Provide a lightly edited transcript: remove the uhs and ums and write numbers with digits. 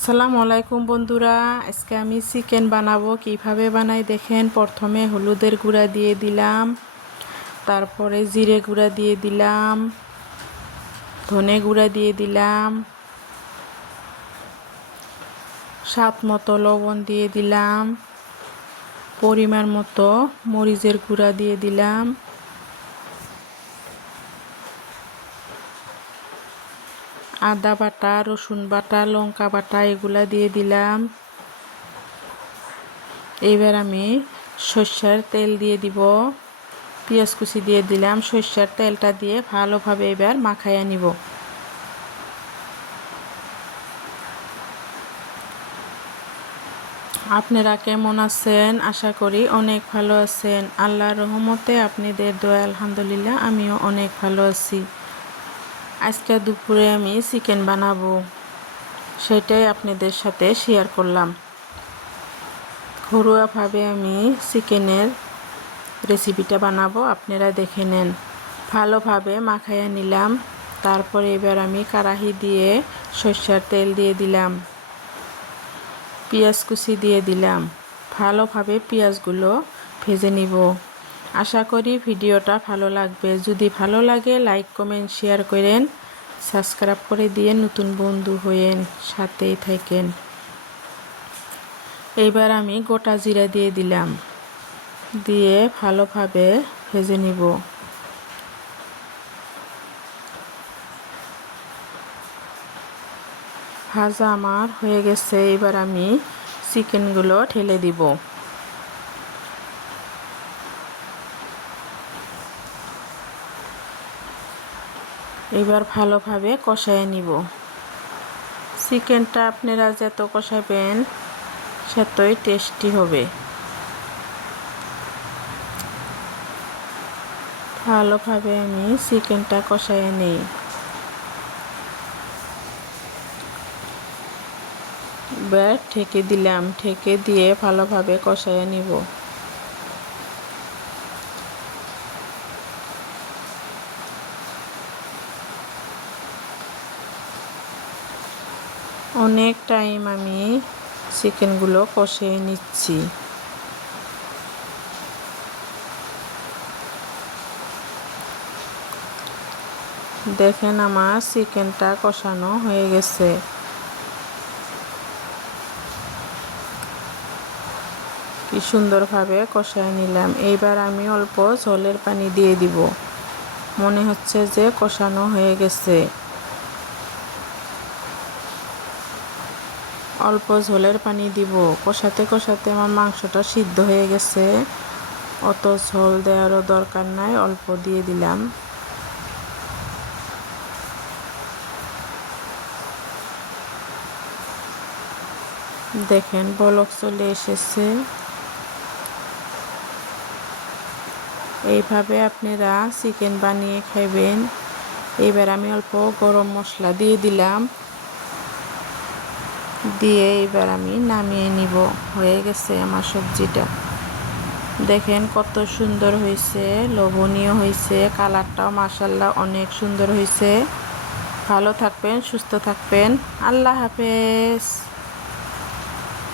আসসালামু আলাইকুম বন্ধুরা, আজকে আমি চিকেন বানাবো। কিভাবে বানাই দেখেন। প্রথমে হলুদের গুঁড়া দিয়ে দিলাম, তারপরে জিরে গুঁড়া দিয়ে দিলাম, ধনে গুঁড়া দিয়ে দিলাম, স্বাদ মতো লবণ দিয়ে দিলাম, পরিমাণ মতো মরিচের গুঁড়া দিয়ে দিলাম, আদা বাটা, রসুন বাটা, লঙ্কা বাটা এগুলা দিয়ে দিলাম। এইবার আমি সরষের তেল দিয়ে দিব, পেঁয়াজ কুচি দিয়ে দিলাম। সরষের তেলটা দিয়ে ভালোভাবে এবার মাখাইয়া নিব। আপনারা কেমন আছেন? আশা করি অনেক ভালো আছেন। আল্লাহর রহমতে আপনাদের দয়া আলহামদুলিল্লাহ আমিও অনেক ভালো আছি। আজকে দুপুরে আমি চিকেন বানাবো, সেটাই আপনাদের সাথে শেয়ার করলাম। ঘরোয়াভাবে আমি চিকেনের রেসিপিটা বানাবো, আপনারা দেখে নেন। ভালোভাবে মাখাইয়া নিলাম। তারপরে এবার আমি কড়াহি দিয়ে সরষের তেল দিয়ে দিলাম, পেঁয়াজ কুচি দিয়ে দিলাম। ভালোভাবে পেঁয়াজগুলো ভেজে নিব। আশা করি ভিডিওটা ভালো লাগবে। যদি ভালো লাগে লাইক কমেন্ট শেয়ার করেন, সাবস্ক্রাইব করে দিয়ে নতুন বন্ধু হয়েন, সাথেই থাকেন। এইবার আমি গোটা জিরা দিয়ে দিলাম, দিয়ে ভালোভাবে ভেজে নিব। ভাজা আমার হয়ে গেছে। এবার আমি চিকেনগুলো ঢেলে দিব। এবার ভালোভাবে কষায় নিব। চিকেনটা আপনারা যত কষাবেন সেতই টেস্টি হবে। ভালোভাবে আমি চিকেনটা কষায় নিই। এবার ঢেকে দিলাম, ঢেকে দিয়ে ভালোভাবে কষায় নিব। অনেক টাইম আমি চিকেনগুলো কষিয়ে নিচ্ছি। দেখেন আমার চিকেনটা কষানো হয়ে গেছে। কি সুন্দরভাবে কষায় নিলাম। এইবার আমি অল্প ঝোলের পানি দিয়ে দিব। মনে হচ্ছে যে কষানো হয়ে গেছে। অল্প ঝোলের পানি দিব। কষাতে কষাতে আমার মাংসটা সিদ্ধ হয়ে গেছে। অত ঝোল দেওয়ারও দরকার নাই, অল্প দিয়ে দিলাম। দেখেন বলক চলে এসেছে। এইভাবে আপনারা চিকেন বানিয়ে খাইবেন। এবার আমি অল্প গরম মশলা দিয়ে দিলাম, দিয়ে এবার আমি নামিয়ে নিব। হয়ে গেছে আমার সবজিটা। দেখেন কত সুন্দর হয়েছে, লোভনীয় হয়েছে। কালারটাও মাশাআল্লাহ অনেক সুন্দর হয়েছে। ভালো থাকবেন, সুস্থ থাকবেন। আল্লাহ হাফেজ।